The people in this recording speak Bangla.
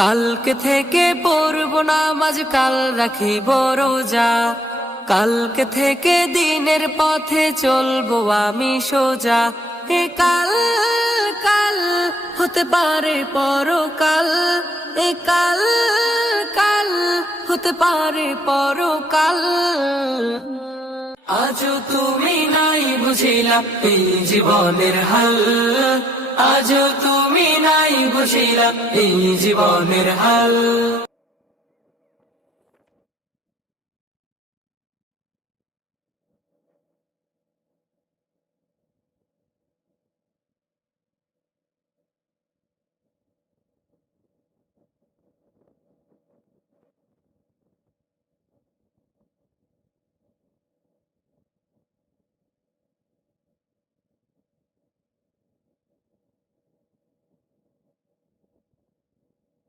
কালকে থেকে পড়ব নামাজ, কাল রাখিব রোজা। কালকে থেকে দিনের পথে চলবো আমি সোজা। এ কাল কাল হতে পারে পরকাল, এ কাল কাল হতে পারে পরকাল। আজও তুমি নাই বুঝিলা এই জীবনের হাল, আজও তুমি নাই বুঝিলা এই জীবনের হাল।